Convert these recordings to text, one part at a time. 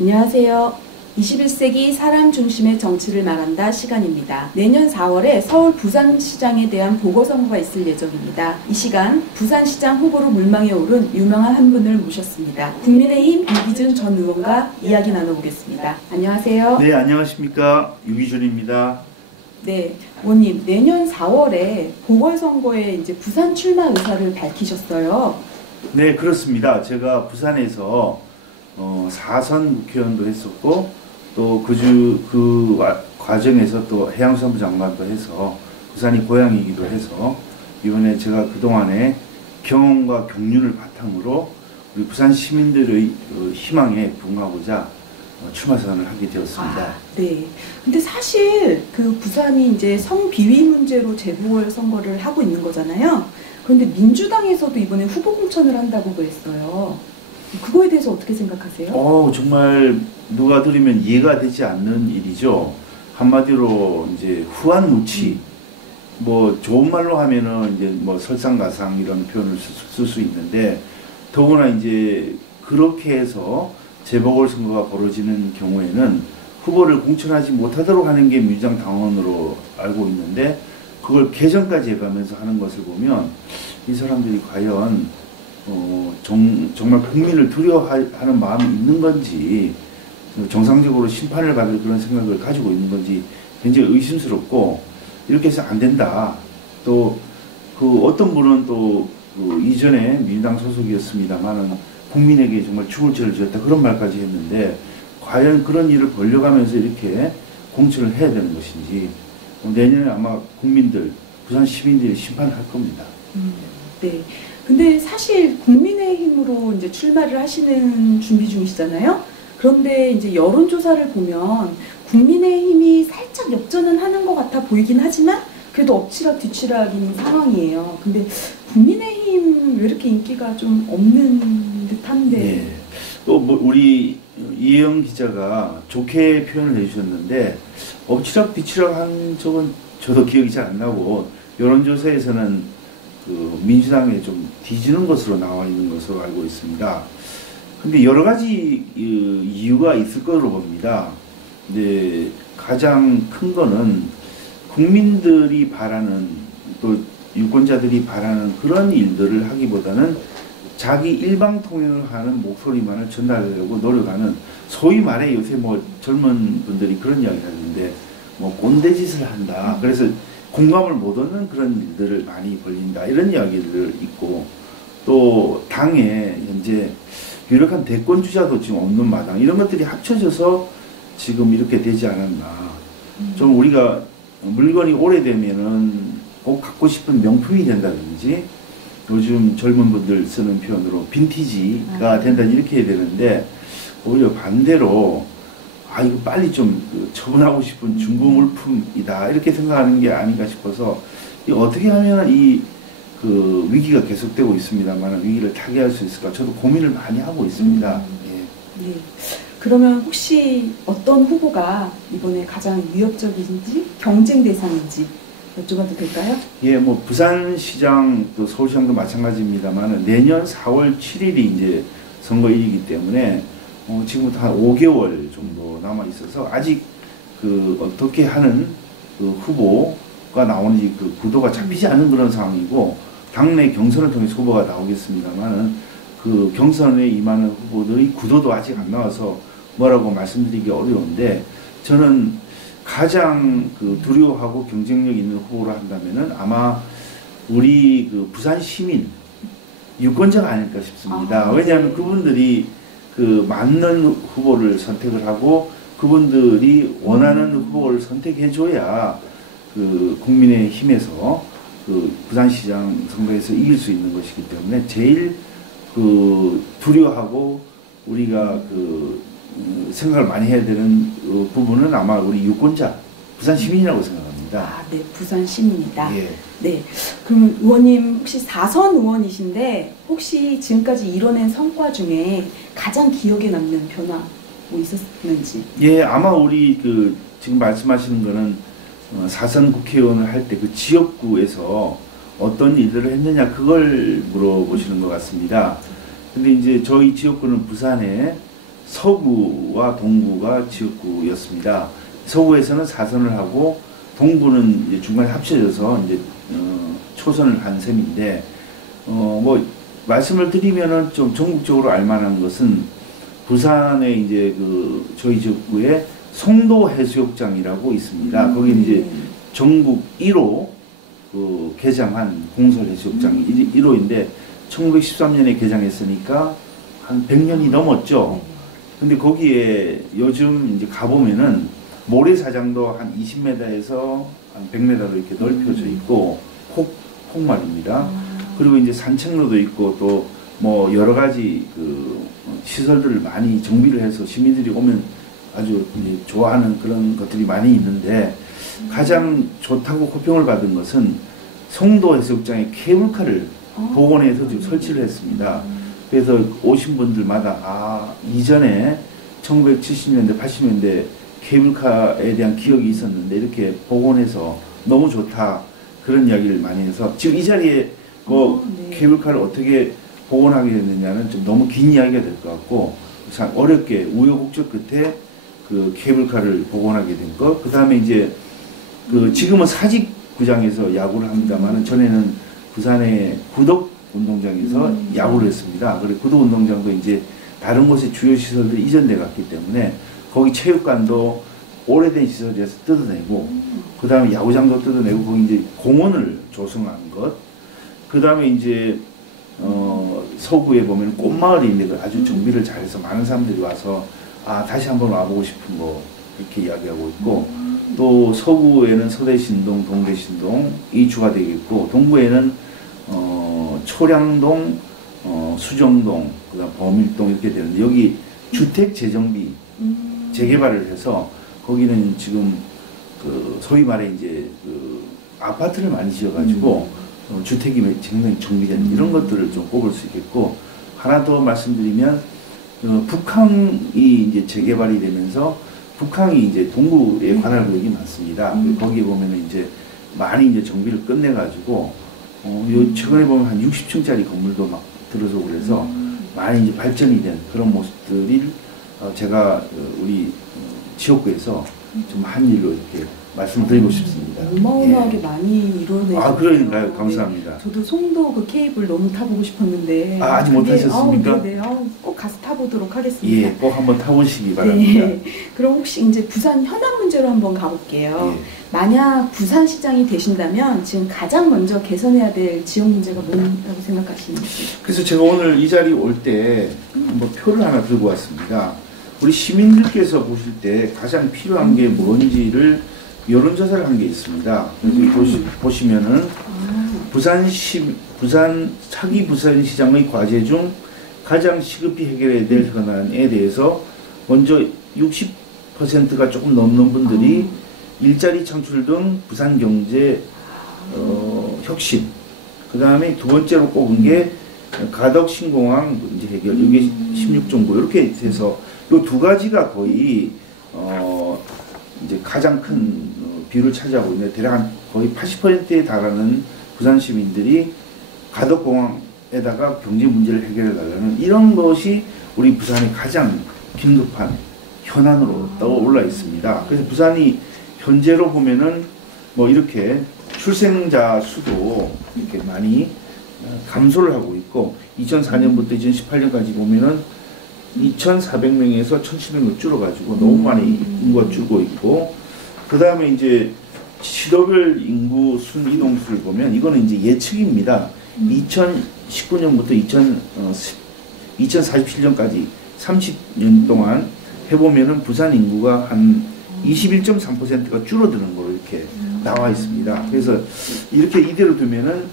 안녕하세요. 21세기 사람 중심의 정치를 말한다 시간입니다. 내년 4월에 서울 부산시장에 대한 보궐선거가 있을 예정입니다. 이 시간 부산시장 후보로 물망에 오른 유명한 한 분을 모셨습니다. 국민의힘 유기준 전 의원과 이야기 나눠보겠습니다. 안녕하세요. 네, 안녕하십니까. 유기준입니다. 네, 의원님, 내년 4월에 보궐선거에 이제 부산 출마 의사를 밝히셨어요. 네, 그렇습니다. 제가 부산에서 4선 국회의원도 했었고, 또 그 과정에서 또 해양수산부 장관도 해서 부산이 고향이기도 해서 이번에 제가 그동안의 경험과 경륜을 바탕으로 우리 부산 시민들의 희망에 부응하고자 출마 선언을 하게 되었습니다. 네. 근데 사실 그 부산이 이제 성비위 문제로 재보궐선거를 하고 있는 거잖아요. 그런데 민주당에서도 이번에 후보 공천을 한다고 그랬어요. 그거에 대해서 어떻게 생각하세요? 정말 누가 들으면 이해가 되지 않는 일이죠. 한마디로 이제 후한무치, 뭐 좋은 말로 하면은 이제 뭐 설상가상 이런 표현을 쓸 수 있는데, 더구나 이제 그렇게 해서 재보궐선거가 벌어지는 경우에는 후보를 공천하지 못하도록 하는 게 민주당 당원으로 알고 있는데, 그걸 개정까지 해가면서 하는 것을 보면 이 사람들이 과연 정말 국민을 두려워하는 마음이 있는 건지, 정상적으로 심판을 받을 그런 생각을 가지고 있는 건지 굉장히 의심스럽고, 이렇게 해서 안 된다. 또 그 어떤 분은 또 그 이전에 민주당 소속이었습니다만은 국민에게 정말 죽을 죄를 지었다 그런 말까지 했는데, 과연 그런 일을 벌려가면서 이렇게 공천을 해야 되는 것인지 내년에 아마 국민들, 부산 시민들이 심판을 할 겁니다. 네. 근데 사실 국민의힘으로 이제 출마를 하시는 준비 중이시잖아요. 그런데 이제 여론조사를 보면 국민의힘이 살짝 역전은 하는 것 같아 보이긴 하지만 그래도 엎치락 뒤치락인 상황이에요. 근데 국민의힘 왜 이렇게 인기가 좀 없는 듯한데? 네. 또 뭐 우리 이혜영 기자가 좋게 표현을 해주셨는데, 엎치락 뒤치락 한 적은 저도 기억이 잘 안 나고, 여론조사에서는 그 민주당에 좀 뒤지는 것으로 나와 있는 것으로 알고 있습니다. 근데 여러 가지 이유가 있을 거로 봅니다. 근데 가장 큰 거는 국민들이 바라는, 또 유권자들이 바라는 그런 일들을 하기보다는 자기 일방통행을 하는 목소리만을 전달하려고 노력하는, 소위 말해 요새 뭐 젊은 분들이 그런 이야기를 하는데 뭐 꼰대짓을 한다. 그래서 공감을 못 얻는 그런 일들을 많이 벌린다. 이런 이야기들 있고, 또 당에 현재 유력한 대권 주자도 지금 없는 마당, 이런 것들이 합쳐져서 지금 이렇게 되지 않았나. 좀 우리가 물건이 오래되면은 꼭 갖고 싶은 명품이 된다든지, 요즘 젊은 분들 쓰는 표현으로 빈티지가 된다 이렇게 해야 되는데, 오히려 반대로 이거 빨리 좀 처분하고 싶은 중고 물품이다 이렇게 생각하는 게 아닌가 싶어서, 어떻게 하면 이 그 위기가 계속되고 있습니다만 위기를 타개할 수 있을까 저도 고민을 많이 하고 있습니다. 예. 네. 그러면 혹시 어떤 후보가 이번에 가장 위협적인지 경쟁 대상인지 여쭤봐도 될까요? 예, 뭐 부산시장 또 서울시장도 마찬가지입니다만 내년 4월 7일이 이제 선거일이기 때문에 지금부터 한 5개월 정도 남아 있어서 아직 그 어떻게 하는 그 후보가 나오는지 그 구도가 잡히지 않은 그런 상황이고, 당내 경선을 통해서 후보가 나오겠습니다만은 그 경선에 임하는 후보들의 구도도 아직 안 나와서 뭐라고 말씀드리기 어려운데, 저는 가장 그 두려워하고 경쟁력 있는 후보로 한다면은 아마 우리 그 부산 시민 유권자가 아닐까 싶습니다. 왜냐하면 그분들이 그 맞는 후보를 선택을 하고 그분들이 원하는 후보를 선택해줘야 그 국민의힘에서 그 부산시장 선거에서 이길 수 있는 것이기 때문에 제일 그 두려워하고 우리가 그 생각을 많이 해야 되는 부분은 아마 우리 유권자, 부산 시민이라고 생각합니다. 네, 부산 시민이다. 예. 네. 그럼 의원님 혹시 4선 의원이신데 혹시 지금까지 이뤄낸 성과 중에 가장 기억에 남는 변화 뭐 있었는지? 예, 아마 우리 그 지금 말씀하시는 거는 4선 국회의원을 할 때 그 지역구에서 어떤 일들을 했느냐 그걸 물어보시는 것 같습니다. 근데 이제 저희 지역구는 부산에 서구와 동구가 지역구였습니다. 서구에서는 4선을 하고 동부는 이제 중간에 합쳐져서 이제 초선을 한 셈인데 뭐 말씀을 드리면은 좀 전국적으로 알만한 것은 부산에 이제 그 저희 지역구에 송도 해수욕장이라고 있습니다. 거기 이제 전국 1호 그 개장한 공설 해수욕장 1호인데 1913년에 개장했으니까 한 100년이 넘었죠. 근데 거기에 요즘 이제 가보면은 모래사장도 한 20m에서 한 100m로 이렇게 넓혀져 있고 폭말입니다. 그리고 이제 산책로도 있고 또 뭐 여러 가지 그 시설들을 많이 정비를 해서 시민들이 오면 아주 이제 좋아하는 그런 것들이 많이 있는데 가장 좋다고 호평을 받은 것은 송도 해수욕장에 케이블카를 복원해서 지금 설치를 했습니다. 그래서 오신 분들마다 이전에 1970년대, 80년대 케이블카에 대한 기억이 있었는데 이렇게 복원해서 너무 좋다 그런 이야기를 많이 해서 지금 이 자리에 뭐 네. 케이블카를 어떻게 복원하게 됐느냐는 좀 너무 긴 이야기가 될 것 같고 참 어렵게 우여곡절 끝에 그 케이블카를 복원하게 된 것. 그 다음에 이제 그 지금은 사직구장에서 야구를 합니다만 전에는 부산의 구덕운동장에서 야구를 했습니다. 그리고 구덕운동장도 이제 다른 곳에 주요 시설들이 이전돼 갔기 때문에 거기 체육관도 오래된 시설에서 뜯어내고 그 다음에 야구장도 뜯어내고 거기 이제 공원을 조성한 것. 그 다음에 이제 서구에 보면 꽃마을이 있는데 아주 정비를 잘해서 많은 사람들이 와서 다시 한번 와보고 싶은 거 이렇게 이야기하고 있고 또 서구에는 서대신동, 동대신동이 주가 되겠고 동구에는 초량동, 수정동, 그다음 범일동 이렇게 되는데 여기 주택 재정비 재개발을 해서 거기는 지금 그 소위 말해 이제 그 아파트를 많이 지어가지고 주택이 굉장히 정비된 이런 것들을 좀 꼽을 수 있겠고 하나 더 말씀드리면 북항이 이제 재개발이 되면서 북항이 이제 동구에 관할 구역이 많습니다. 거기에 보면은 이제 많이 이제 정비를 끝내가지고 요 최근에 보면 한 60층짜리 건물도 막 들어서 그래서 많이 이제 발전이 된 그런 모습들이 제가 우리 지역구에서 좀 한 일로 이렇게 말씀드리고 싶습니다. 어마어마하게 많이 이루어내셨어요. 그러니까요. 감사합니다. 네. 저도 송도 그 케이블 너무 타보고 싶었는데 아직 못 타셨습니까? 네, 꼭 가서 타보도록 하겠습니다. 꼭 한번 타보시기 바랍니다. 네. 그럼 혹시 이제 부산 현안 문제로 한번 가볼게요. 만약 부산시장이 되신다면 지금 가장 먼저 개선해야 될 지역 문제가 뭐라고 생각하시는지? 그래서 제가 오늘 이 자리 올 때 한번 표를 하나 들고 왔습니다. 우리 시민들께서 보실 때 가장 필요한 게 뭔지를 여론조사를 한 게 있습니다. 그래서 보시면은 부산 차기 부산시장의 과제 중 가장 시급히 해결해야 될 현안에 대해서 먼저 60%가 조금 넘는 분들이 일자리 창출 등 부산 경제 혁신, 그 다음에 두 번째로 꼽은 게 가덕 신공항 문제 해결, 이게 16.9 이렇게 돼서 이 두 가지가 거의 이제 가장 큰 비율을 차지하고 있는데 대략 거의 80%에 달하는 부산 시민들이 가덕공항에다가 경제 문제를 해결해 달라는 이런 것이 우리 부산의 가장 긴급한 현안으로 떠올라 있습니다. 그래서 부산이 현재로 보면은 뭐 이렇게 출생자 수도 이렇게 많이 감소를 하고 있고 2004년부터 2018년까지 보면은 2,400명에서 1,700명 줄어가지고 너무 많이 인구가 줄고 있고 그 다음에 이제 시도별 인구 순이동수를 보면 이거는 이제 예측입니다. 2019년부터 2047년까지 30년 동안 해보면은 부산 인구가 한 21.3%가 줄어드는 걸로 이렇게 나와 있습니다. 그래서 이렇게 이대로 두면은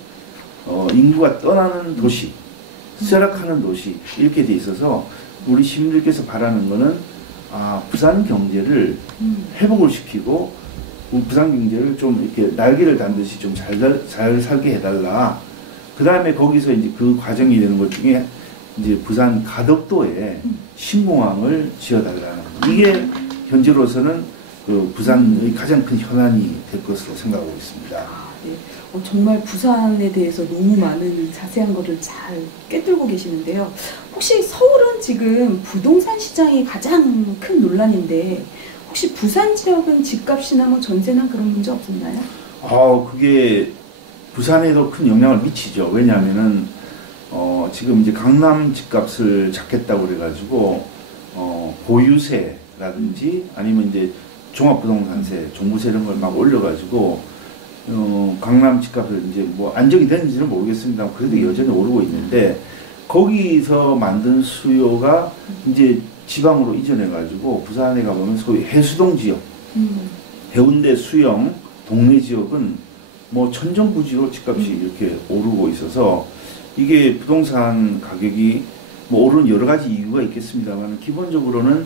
인구가 떠나는 도시, 쇠락하는 도시 이렇게 돼 있어서 우리 시민들께서 바라는 거는 부산 경제를 회복을 시키고 부산 경제를 좀 이렇게 날개를 단 듯이 좀 잘 살게 해달라. 그 다음에 거기서 이제 그 과정이 되는 것 중에 이제 부산 가덕도에 신공항을 지어달라는 이게 현재로서는 그 부산의 가장 큰 현안이 될 것으로 생각하고 있습니다. 네. 정말 부산에 대해서 너무 많은 자세한 거를 잘 꿰뚫고 계시는데요. 혹시 서울은 지금 부동산 시장이 가장 큰 논란인데 혹시 부산 지역은 집값이나 뭐 전세나 그런 문제 없었나요? 그게 부산에도 큰 영향을 미치죠. 왜냐하면은 지금 이제 강남 집값을 잡겠다고 그래가지고 보유세라든지 아니면 이제 종합부동산세, 종부세 이런 걸 막 올려가지고 강남 집값을 이제 뭐 안정이 되는지는 모르겠습니다. 그래도 여전히 오르고 있는데 거기서 만든 수요가 이제 지방으로 이전해가지고 부산에 가보면 소위 해수동 지역, 해운대, 수영, 동네 지역은 뭐 천정부지로 집값이 이렇게 오르고 있어서 이게 부동산 가격이 뭐 오르는 여러 가지 이유가 있겠습니다만 기본적으로는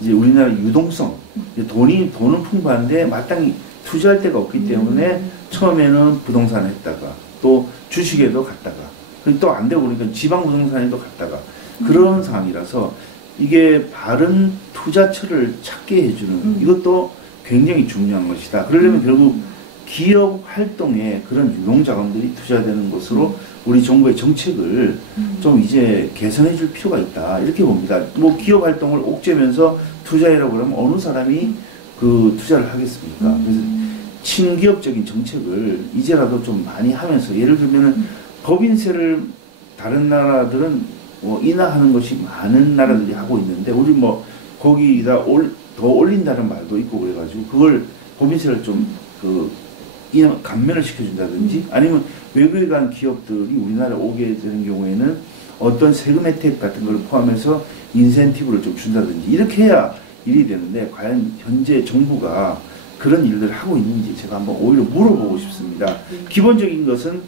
이제 우리나라 유동성, 돈은 풍부한데 마땅히 투자할 데가 없기 때문에 처음에는 부동산 했다가 또 주식에도 갔다가 또 안 되고 그러니까 지방 부동산에도 갔다가 그런 상황이라서 이게 바른 투자처를 찾게 해주는 이것도 굉장히 중요한 것이다. 그러려면 결국 기업 활동에 그런 유동 자금들이 투자되는 것으로 우리 정부의 정책을 좀 이제 개선해 줄 필요가 있다. 이렇게 봅니다. 뭐 기업 활동을 옥죄면서 투자해라고 그러면 어느 사람이 그 투자를 하겠습니까? 그래서 친기업적인 정책을 이제라도 좀 많이 하면서 예를 들면은 법인세를 다른 나라들은 뭐 인하하는 것이 많은 나라들이 하고 있는데 우리 뭐 거기다 더 올린다는 말도 있고 그래가지고 그걸 법인세를 좀 감면을 시켜준다든지 아니면 외국에 간 기업들이 우리나라에 오게 되는 경우에는 어떤 세금 혜택 같은 걸 포함해서 인센티브를 좀 준다든지 이렇게 해야 일이 되는데 과연 현재 정부가 그런 일들을 하고 있는지 제가 한번 오히려 물어보고 싶습니다. 기본적인 것은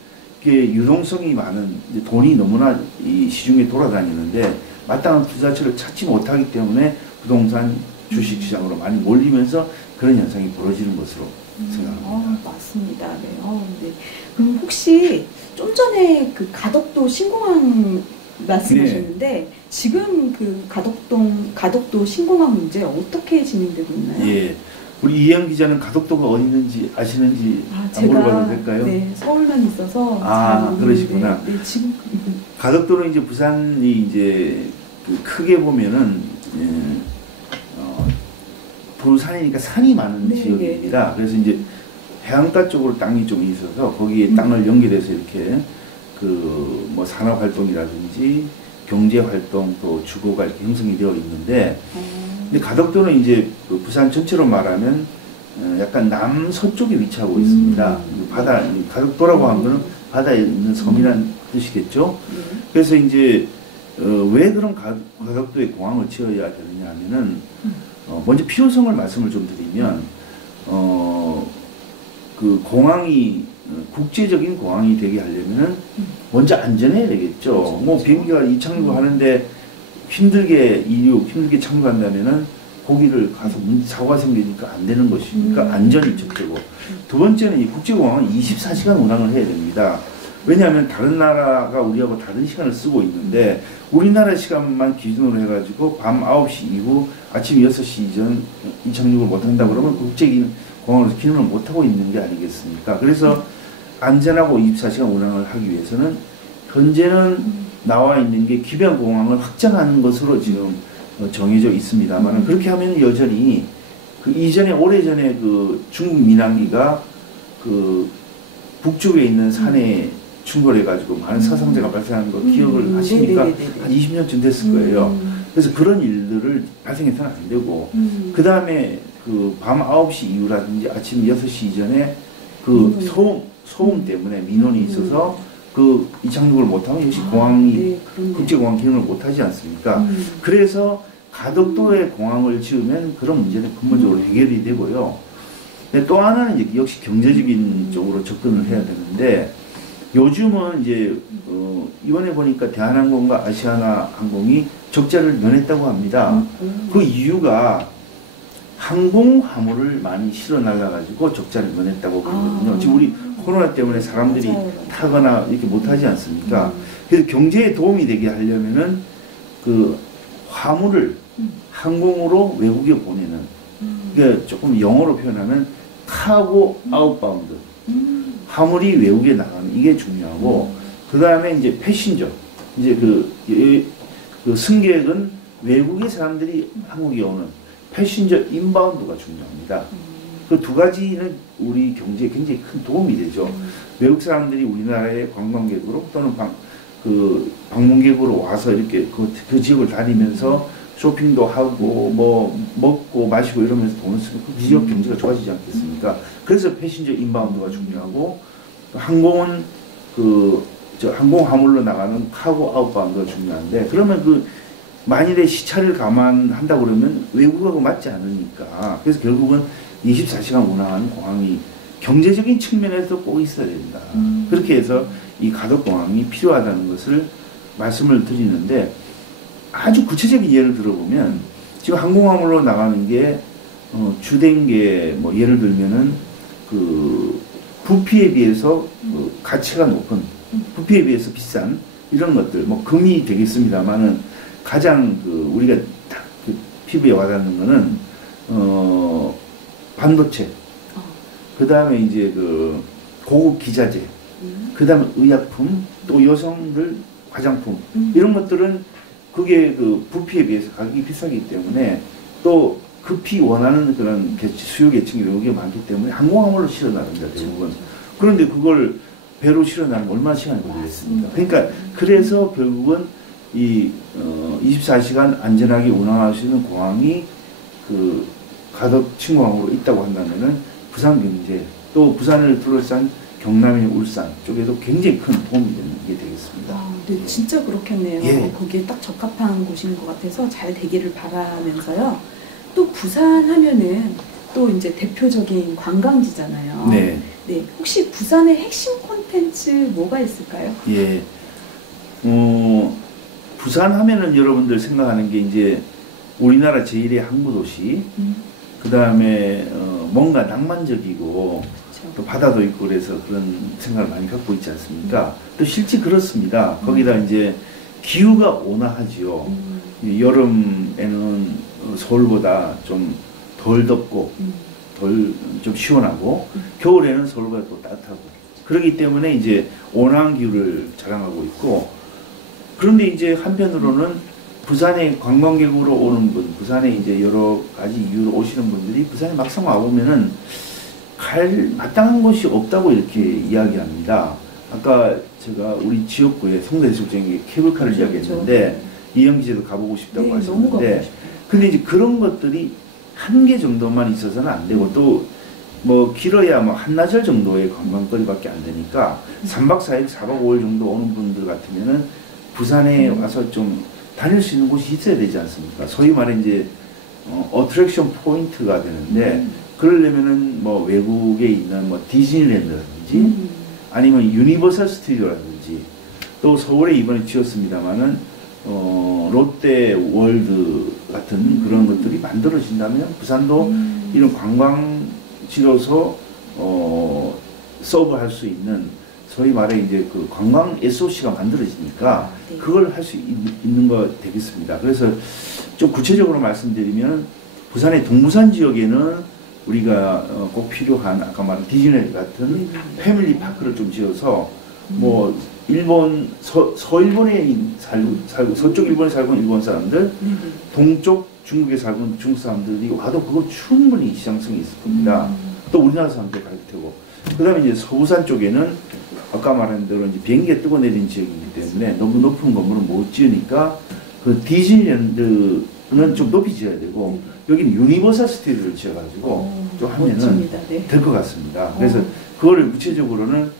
유동성이 많은 돈이 너무나 이 시중에 돌아다니는데 마땅한 투자처를 찾지 못하기 때문에 부동산 주식시장으로 많이 몰리면서 그런 현상이 벌어지는 것으로 생각합니다. 맞습니다. 네. 네. 그럼 혹시 좀 전에 그 가덕도 신공항 말씀하셨는데 네. 지금 그 가덕도 신공항 문제 어떻게 진행되고 있나요? 예. 우리 이혜영 기자는 가덕도가 어디 있는지 아시는지 제가 물어봐도 될까요? 네, 서울만 있어서 잘 모르는데, 그러시구나. 네, 지금 가덕도는 이제 부산이 이제 크게 보면은 부산이니까 산이 많은 네, 지역입니다. 그래서 이제 해안가 쪽으로 땅이 좀 있어서 거기에 땅을 연결해서 이렇게 뭐 산업 활동이라든지 경제 활동 또 주거가 이렇게 형성이 되어 있는데 근데 가덕도는 이제 부산 전체로 말하면 약간 남서쪽에 위치하고 있습니다. 바다, 가덕도라고 하는 거는 바다에 있는 섬이라는 뜻이겠죠. 그래서 이제 왜 그런 가덕도에 공항을 지어야 되느냐 하면은 먼저 필요성을 말씀을 좀 드리면 그 공항이 국제적인 공항이 되게 하려면은 먼저 안전해야 되겠죠. 그렇죠. 뭐 비행기가 이착륙을 하는데 힘들게 착륙한다면은 거기를 가서 사고가 생기니까 안 되는 것이니까 안전이 첫째고 두 번째는 이 국제공항은 24시간 운항을 해야 됩니다. 왜냐하면 다른 나라가 우리하고 다른 시간을 쓰고 있는데 우리나라 시간만 기준으로 해가지고 밤 9시 이후 아침 6시 이전 이착륙을 못한다 그러면 국제공항으로서 기능을 못하고 있는 게 아니겠습니까? 그래서 안전하고 24시간 운항을 하기 위해서는 현재는 나와 있는 게 기변공항을 확장하는 것으로 지금 정해져 있습니다만 그렇게 하면 여전히 오래전에 그 중국 민항기가 그 북쪽에 있는 산에 충돌해가지고 많은 사상자가 발생한 거 기억을 하시니까 한 20년쯤 됐을 거예요. 그래서 그런 일들을 발생해서는 안 되고 그 다음에 그 밤 9시 이후라든지 아침 6시 이전에 그 소음 때문에 민원이 있어서 그 이착륙을 못하면 역시 공항이 국제공항 기능을 못하지 않습니까? 그래서 가덕도에 공항을 지으면 그런 문제는 근본적으로 해결이 되고요. 또 하나는 이제 역시 경제적인 쪽으로 접근을 해야 되는데 요즘은 이제 이번에 보니까 대한항공과 아시아나항공이 적자를 면했다고 합니다. 그 이유가 항공 화물을 많이 실어 날라가지고 적자를 면했다고 그러거든요. 지금 우리 코로나 때문에 사람들이 타거나 이렇게 못하지 않습니까? 그래서 경제에 도움이 되게 하려면은 그 화물을 항공으로 외국에 보내는, 그러니까 조금 영어로 표현하면 카고 아웃바운드, 화물이 외국에 나가는 이게 중요하고 그 다음에 이제 패신저 이제 그 승객은 외국의 사람들이 한국에 오는 패신저 인바운드가 중요합니다. 그 두 가지는 우리 경제에 굉장히 큰 도움이 되죠. 외국 사람들이 우리나라의 관광객으로 또는 방문객으로 와서 이렇게 그 지역을 다니면서 쇼핑도 하고 뭐 먹고 마시고 이러면서 돈을 쓰면 그 지역 경제가 좋아지지 않겠습니까? 그래서 패신저 인바운드가 중요하고 항공은 항공 화물로 나가는 카고 아웃바운드가 중요한데 그러면 만일에 시차를 감안한다 그러면 외국하고 맞지 않으니까 그래서 결국은 24시간 운항하는 공항이 경제적인 측면에서 꼭 있어야 된다. 그렇게 해서 이 가덕공항이 필요하다는 것을 말씀을 드리는데 아주 구체적인 예를 들어보면 지금 항공화물로 나가는 게 주된 게 뭐 예를 들면은 부피에 비해서 가치가 높은 부피에 비해서 비싼 이런 것들 뭐 금이 되겠습니다만은 가장 우리가 딱 피부에 와닿는 거는 반도체 그 다음에 이제 고급 기자재 그 다음에 의약품 또 여성들 화장품 이런 것들은 그게 부피에 비해서 가격이 비싸기 때문에 또 급히 원하는 그런 수요 계층이 여기에 많기 때문에 항공화물로 실어 나릅니다 대부분. 그런데 그걸 배로 실어 나르면 얼마나 시간이 걸리겠습니까? 그러니까 그래서 결국은 이 24시간 안전하게 운항할 수 있는 공항이 가덕 친구항으로 있다고 한다면은 부산 경제 또 부산을 둘러싼 경남이나 울산 쪽에도 굉장히 큰 도움이 되는 게 되겠습니다. 네, 진짜 그렇겠네요. 예. 거기에 딱 적합한 곳인 것 같아서 잘 되기를 바라면서요. 또 부산 하면은 또 이제 대표적인 관광지잖아요. 네. 네, 혹시 부산의 핵심 콘텐츠 뭐가 있을까요? 예. 부산 하면은 여러분들 생각하는 게 이제 우리나라 제1의 항구도시, 그 다음에 뭔가 낭만적이고 그렇죠. 또 바다도 있고 그래서 그런 생각을 많이 갖고 있지 않습니까? 또 실제 그렇습니다. 거기다 이제 기후가 온화하지요. 여름에는 서울보다 좀 덜 덥고 좀 시원하고 겨울에는 서울보다 또 따뜻하고 그렇기 때문에 이제 온화한 기후를 자랑하고 있고 그런데 이제 한편으로는 부산에 관광객으로 오는 분, 부산에 이제 여러 가지 이유로 오시는 분들이 부산에 막상 와보면은 갈 마땅한 곳이 없다고 이렇게 이야기합니다. 아까 제가 우리 지역구에 성대해수욕장에 케이블카를 이야기했는데 이영 기자도 가보고 싶다고 네, 하셨는데 근데 이제 그런 것들이 한 개 정도만 있어서는 안 되고 또 뭐 길어야 뭐 한나절 정도의 관광거리밖에 안 되니까 3박 4일, 4박 5일 정도 오는 분들 같으면은 부산에 와서 좀 다닐 수 있는 곳이 있어야 되지 않습니까? 소위 말해 이제 어트랙션 포인트가 되는데 그러려면은 뭐 외국에 있는 뭐 디즈니랜드라든지 아니면 유니버설 스튜디오라든지 또 서울에 이번에 지었습니다만은 롯데 월드 같은 그런 것들이 만들어진다면 부산도 이런 관광지로서 서브할 수 있는 소위 말해 이제 그 관광 SOC가 만들어지니까 네. 그걸 할 수 있는 거 되겠습니다. 그래서 좀 구체적으로 말씀드리면 부산의 동부산 지역에는 우리가 꼭 필요한 아까 말한 디즈니랜드 같은 패밀리 파크를 좀 지어서 뭐 일본 서일본에 살고 서쪽 일본에 살고 있는 일본 사람들 동쪽 중국에 살고 있는 중국 사람들이 와도 그거 충분히 시장성이 있을 겁니다. 또 우리나라 사람들 갈 테고 그 다음에 이제 서부산 쪽에는 아까 말한 대로 이제 비행기가 뜨고 내린 지역이기 때문에 너무 높은 건물은 못 지으니까 그 디즈니랜드는 좀 높이 지어야 되고 여기는 유니버설 스튜디오를 지어가지고 좀 하면은 네. 될 것 같습니다. 그래서 그거를 구체적으로는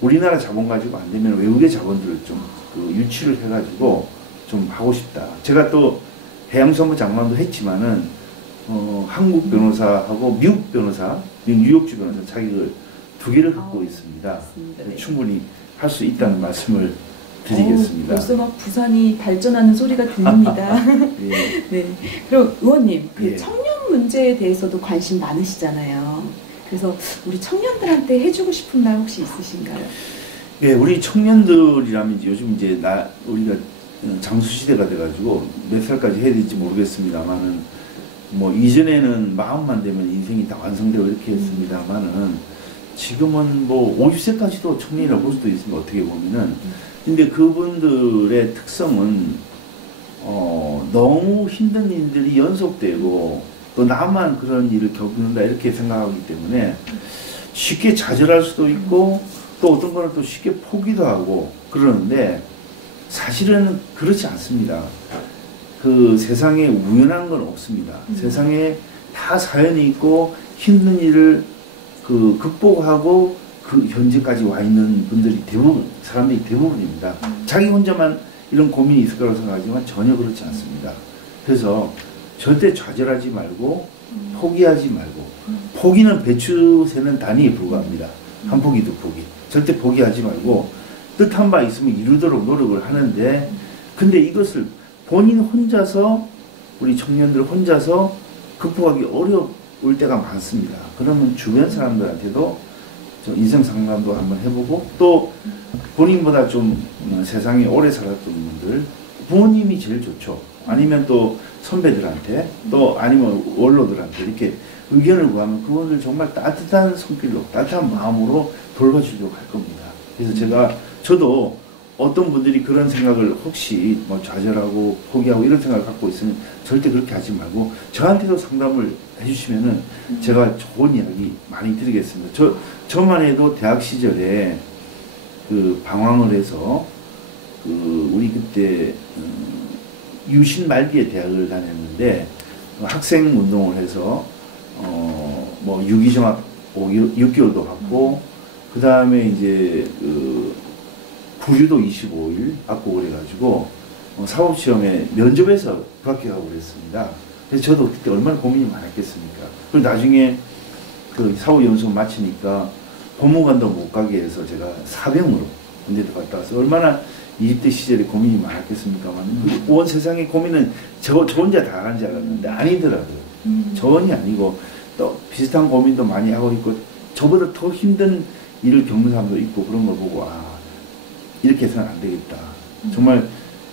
우리나라 자본 가지고 안 되면 외국의 자본들을 좀 유치를 해가지고 좀 하고 싶다. 제가 또 해양수산부 장관도 했지만은 한국 변호사하고 미국 변호사, 뉴욕주 변호사 자격을 2개를 갖고 있습니다. 네. 충분히 할 수 있다는 말씀을 드리겠습니다. 벌써 막 부산이 발전하는 소리가 들립니다. 예. 네. 그럼 의원님, 예. 청년 문제에 대해서도 관심 많으시잖아요. 그래서 우리 청년들한테 해주고 싶은 말 혹시 있으신가요? 예, 우리 청년들이라면 이제 요즘 이제 우리가 장수 시대가 돼가지고 몇 살까지 해야 될지 모르겠습니다만은 뭐 이전에는 마음만 되면 인생이 다 완성되고 이렇게 했습니다만은 지금은 뭐 50세까지도 청년이라고 볼 수도 있습니다. 어떻게 보면은. 근데 그분들의 특성은 너무 힘든 일들이 연속되고 또 나만 그런 일을 겪는다 이렇게 생각하기 때문에 쉽게 좌절할 수도 있고 또 어떤 거는 또 쉽게 포기도 하고 그러는데 사실은 그렇지 않습니다. 그 세상에 우연한 건 없습니다. 세상에 다 사연이 있고 힘든 일을 그 극복하고 그 현재까지 와 있는 분들이 대부분, 사람들이 대부분입니다. 자기 혼자만 이런 고민이 있을 거라고 생각하지만 전혀 그렇지 않습니다. 그래서 절대 좌절하지 말고 포기하지 말고 포기는 배추 세는 단위에 불과합니다. 한 포기 두 포기 절대 포기하지 말고 뜻한 바 있으면 이루도록 노력을 하는데 근데 이것을 본인 혼자서 우리 청년들 혼자서 극복하기 어려울 때가 많습니다. 그러면 주변 사람들한테도 좀 인생 상담도 한번 해보고 또 본인보다 좀 세상에 오래 살았던 분들 부모님이 제일 좋죠. 아니면 또 선배들한테 또 아니면 원로들한테 이렇게 의견을 구하면 그분들 정말 따뜻한 손길로 따뜻한 마음으로 돌봐주려고 할 겁니다. 그래서 저도 어떤 분들이 그런 생각을 혹시 뭐 좌절하고 포기하고 이런 생각을 갖고 있으면 절대 그렇게 하지 말고 저한테도 상담을 해주시면은 제가 좋은 이야기 많이 드리겠습니다. 저만 해도 대학 시절에 그 방황을 해서 그 우리 그때 유신 말기에 대학을 다녔는데 학생 운동을 해서 뭐 유기정학 6개월도 받고 그 다음에 이제 그 부유도 25일 받고 그래가지고 사법시험에 면접에서 불합격하고 그랬습니다. 그래서 저도 그때 얼마나 고민이 많았겠습니까. 그리고 나중에 그 사법연수 마치니까 법무관도 못 가게 해서 제가 사병으로 군대도 갔다 와서 얼마나 20대 시절에 고민이 많았겠습니까만 온 세상의 고민은 저 혼자 다 하는 줄 알았는데 아니더라고요. 전혀 아니고 또 비슷한 고민도 많이 하고 있고 저보다 더 힘든 일을 겪는 사람도 있고 그런 걸 보고 이렇게 해서는 안 되겠다. 정말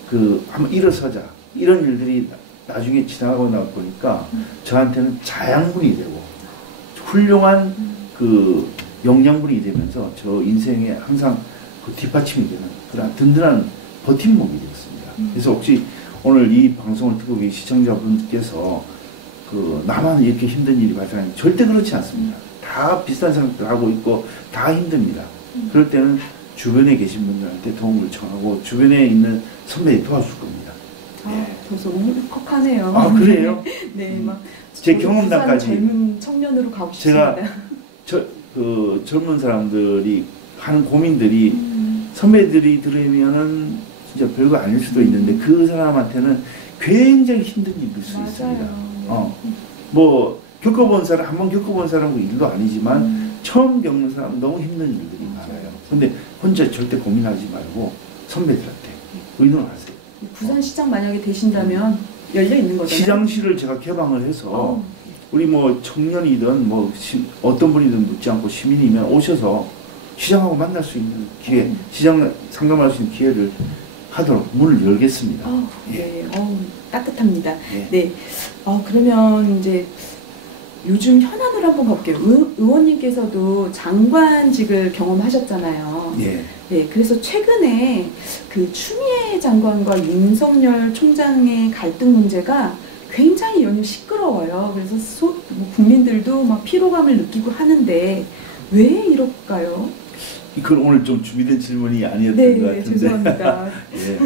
그 한번 일어서자. 이런 일들이 나중에 지나가고 나고 보니까 저한테는 자양분이 되고 훌륭한 그 영양분이 되면서 저 인생에 항상 그 뒷받침이 되는 그런 든든한 버팀목이 되었습니다. 그래서 혹시 오늘 이 방송을 듣고 계신 시청자분께서 그 나만 이렇게 힘든 일이 발생하는 절대 그렇지 않습니다. 다 비슷한 생각들 하고 있고 다 힘듭니다. 그럴 때는 주변에 계신 분들한테 도움을 청하고 주변에 있는 선배들이 도와줄 겁니다. 벌써 울컥하네요. 그래요? 네, 막 제 경험담까지 젊은 청년으로 가고 싶습니다. 제가 그 젊은 사람들이 하는 고민들이 선배들이 들으면은 진짜 별거 아닐 수도 있는데 그 사람한테는 굉장히 힘든 일일 수 있습니다. 뭐 겪어본 사람 한번 겪어본 사람은 일도 아니지만 처음 겪는 사람은 너무 힘든 일들이 많아요. 근데 혼자 절대 고민하지 말고 선배들한테 의논하세요. 부산시장 만약에 되신다면 열려 있는 거잖아요. 시장실을 제가 개방을 해서 우리 뭐 청년이든 뭐 어떤 분이든 묻지 않고 시민이면 오셔서 시장하고 만날 수 있는 기회, 시장 상담할 수 있는 기회를 하도록 문을 열겠습니다. 네, 따뜻합니다. 예. 네, 그러면 이제 요즘 현안을 한번 가볼게요. 의원님께서도 장관직을 경험하셨잖아요. 예. 네, 그래서 최근에 그 추미애 장관과 윤석열 총장의 갈등 문제가 굉장히 연일 시끄러워요. 그래서 국민들도 막 피로감을 느끼고 하는데 왜 이럴까요? 그건 오늘 좀 준비된 질문이 아니었던 것 같은데. 죄송합니다. 예.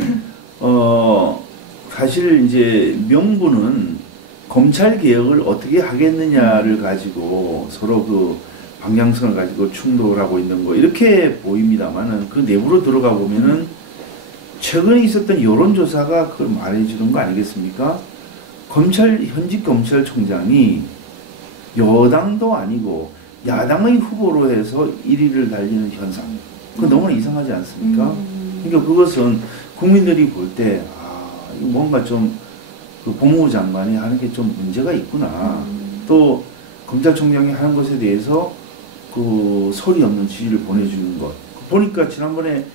사실 이제 명분은 검찰 개혁을 어떻게 하겠느냐를 가지고 서로 그 방향성을 가지고 충돌하고 있는 거 이렇게 보입니다만은 그 내부로 들어가 보면은 최근에 있었던 여론조사가 그걸 말해주는 거 아니겠습니까? 현직 검찰총장이 여당도 아니고 야당의 후보로 해서 1위를 달리는 현상. 그거 너무나 이상하지 않습니까? 그러니까 그것은 국민들이 볼 때 이거 뭔가 좀 그 법무부 장관이 하는 게 좀 문제가 있구나. 또 검찰총장이 하는 것에 대해서 그 소리 없는 지지를 보내주는 것. 보니까 지난번에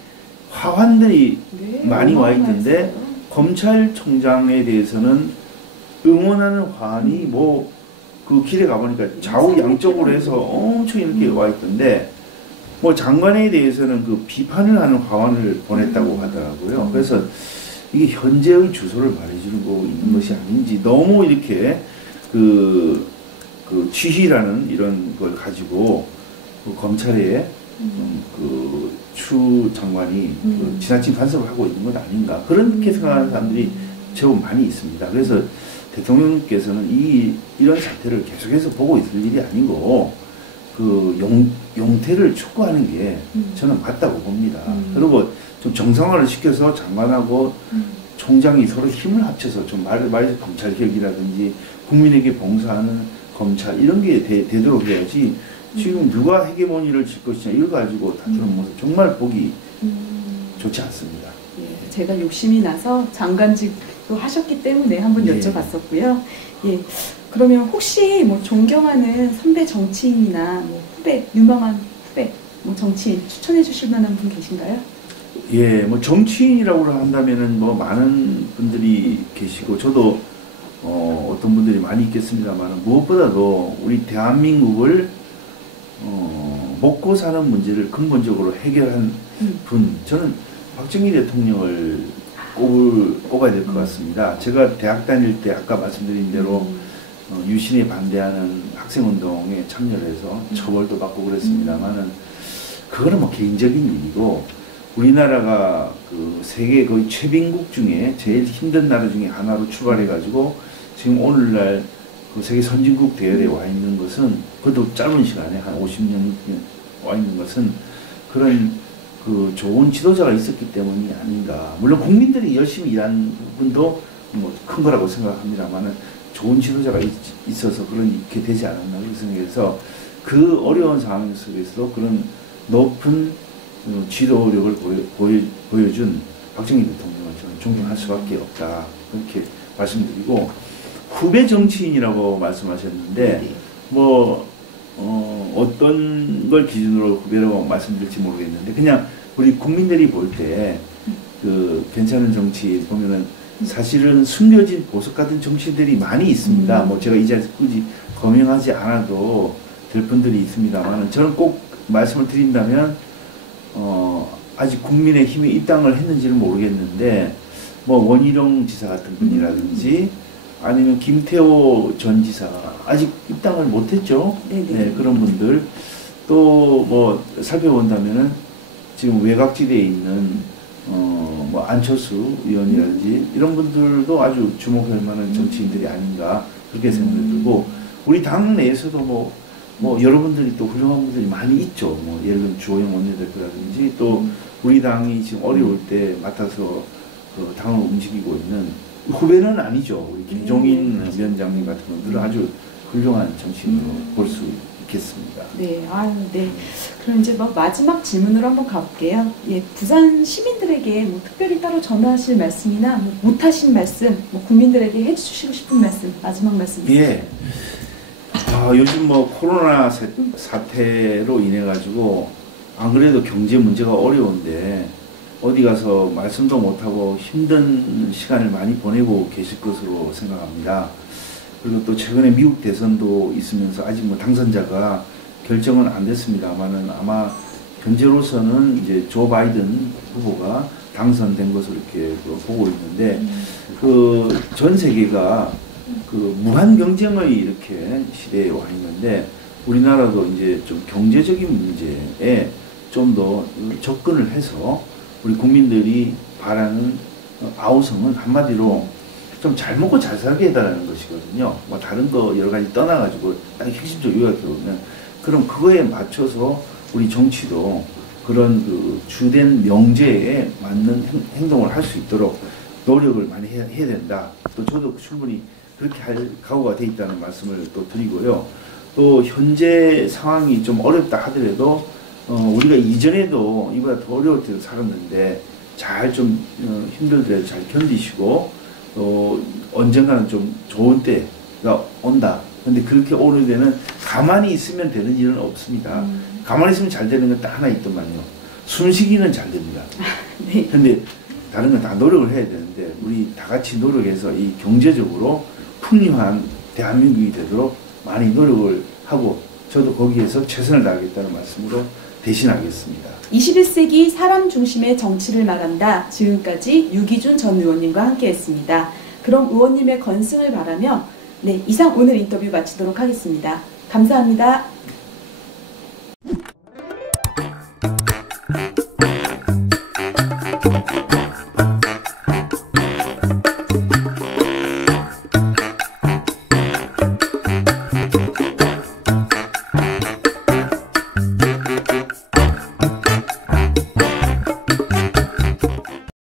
화환들이 많이 와 있던데 검찰총장에 대해서는 응원하는 화환이 뭐 그 길에 가보니까 좌우 양쪽으로 해서 엄청 이렇게 와 있던데, 뭐 장관에 대해서는 그 비판을 하는 화환을 보냈다고 하더라고요. 그래서 이게 현재의 주소를 말해주고 있는 것이 아닌지, 너무 이렇게 그 취희라는 이런 걸 가지고 그 검찰에 그 추 장관이 그 지나친 간섭을 하고 있는 것 아닌가, 그렇게 생각하는 사람들이 제법 많이 있습니다. 그래서 대통령께서는 이런 사태를 계속해서 보고 있을 일이 아니고 그 용태를 촉구하는 게 저는 맞다고 봅니다. 그리고 좀 정상화를 시켜서 장관하고 총장이 서로 힘을 합쳐서 좀 말해서 검찰개혁이라든지 국민에게 봉사하는 검찰 이런 게 되도록 해야지, 지금 누가 헤게모니를 질 것이냐 이걸 가지고 다투는 모습 정말 보기 좋지 않습니다. 예, 제가 욕심이 나서 장관직도 하셨기 때문에 한번 예. 여쭤봤었고요. 예, 그러면 혹시 뭐 존경하는 선배 정치인이나 뭐 후배, 유명한 후배, 뭐 정치인 추천해 주실 만한 분 계신가요? 예, 뭐 정치인이라고 한다면은 뭐 많은 분들이 계시고, 저도 어떤 분들이 많이 있겠습니다만, 무엇보다도 우리 대한민국을 먹고 사는 문제를 근본적으로 해결한 분, 저는 박정희 대통령을 꼽아야 될 것 같습니다. 제가 대학 다닐 때 아까 말씀드린 대로 유신에 반대하는 학생운동에 참여를 해서 처벌도 받고 그랬습니다만은, 그거는 뭐 개인적인 일이고, 우리나라가 그 세계 거의 최빈국 중에 제일 힘든 나라 중에 하나로 출발해가지고 지금 오늘날 그 세계 선진국 대열에 와 있는 것은, 그것도 짧은 시간에 한 50년 와 있는 것은 그런 그 좋은 지도자가 있었기 때문이 아닌가. 물론 국민들이 열심히 일한 부분도 뭐 큰 거라고 생각합니다만은, 좋은 지도자가 있어서 그렇게 되지 않았나 그렇게 생각해서, 그 어려운 상황 속에서도 그런 높은 지도력을 보여준 박정희 대통령을 저는 존경할 수밖에 없다, 그렇게 말씀드리고, 후배 정치인이라고 말씀하셨는데 뭐 어떤 걸 기준으로 후배라고 말씀드릴지 모르겠는데, 그냥 우리 국민들이 볼 때 그 괜찮은 정치 보면은 사실은 숨겨진 보석 같은 정치들이 많이 있습니다. 뭐 제가 이 자리에서 굳이 거명하지 않아도 될 분들이 있습니다만, 저는 꼭 말씀을 드린다면 아직 국민의힘에 입당을 했는지는 모르겠는데, 뭐 원희룡 지사 같은 분이라든지 아니면 김태호 전 지사가 아직 입당을 못했죠. 네, 그런 분들 또 뭐 살펴본다면은 지금 외곽지대에 있는 뭐 안철수 의원이라든지 이런 분들도 아주 주목할 만한 정치인들이 아닌가 그렇게 생각이 들고, 우리 당 내에서도 뭐 여러분들이 또 훌륭한 분들이 많이 있죠. 뭐 예를 들면 주호영 원내대표라든지, 또 우리 당이 지금 어려울 때 맡아서 그 당을 움직이고 있는 후배는 아니죠. 우리 김종인 위원장님 같은 분들은 아주 훌륭한 정치인으로 볼 수 있겠습니다. 네, 아유, 네. 그럼 이제 뭐 마지막 질문으로 한번 가볼게요. 예, 부산 시민들에게 뭐 특별히 따로 전하실 말씀이나 뭐 못하신 말씀, 뭐 국민들에게 해주시고 싶은 말씀, 마지막 말씀. 예. 요즘 뭐 코로나 사태로 인해 가지고 안 그래도 경제 문제가 어려운데 어디 가서 말씀도 못하고 힘든 시간을 많이 보내고 계실 것으로 생각합니다. 그리고 또 최근에 미국 대선도 있으면서 아직 뭐 당선자가 결정은 안 됐습니다만은, 아마 현재로서는 이제 조 바이든 후보가 당선된 것으로 이렇게 보고 있는데, 그 전 세계가 그 무한 경쟁의 이렇게 시대에 와 있는데, 우리나라도 이제 좀 경제적인 문제에 좀 더 접근을 해서 우리 국민들이 바라는 아우성은 한마디로 좀 잘 먹고 잘 살게 해달라는 것이거든요. 뭐 다른 거 여러 가지 떠나가지고 딱 핵심적으로 요약해보면, 그럼 그거에 맞춰서 우리 정치도 그런 그 주된 명제에 맞는 행동을 할 수 있도록 노력을 많이 해야 된다. 또 저도 충분히 그렇게 할 각오가 돼 있다는 말씀을 또 드리고요. 또 현재 상황이 좀 어렵다 하더라도 우리가 이전에도 이보다 더 어려울 때도 살았는데 잘 좀 힘들더라도 잘 견디시고, 또 언젠가는 좀 좋은 때가 온다. 근데 그렇게 오는 데는 가만히 있으면 되는 일은 없습니다. 가만히 있으면 잘 되는 건 딱 하나 있더만요. 숨쉬기는 잘 됩니다. 네. 근데 다른 건 다 노력을 해야 되는데, 우리 다 같이 노력해서 이 경제적으로 풍요한 대한민국이 되도록 많이 노력을 하고 저도 거기에서 최선을 다하겠다는 말씀으로 대신하겠습니다. 21세기 사람 중심의 정치를 말한다. 지금까지 유기준 전 의원님과 함께했습니다. 그럼 의원님의 건승을 바라며 이상 오늘 인터뷰 마치도록 하겠습니다. 감사합니다.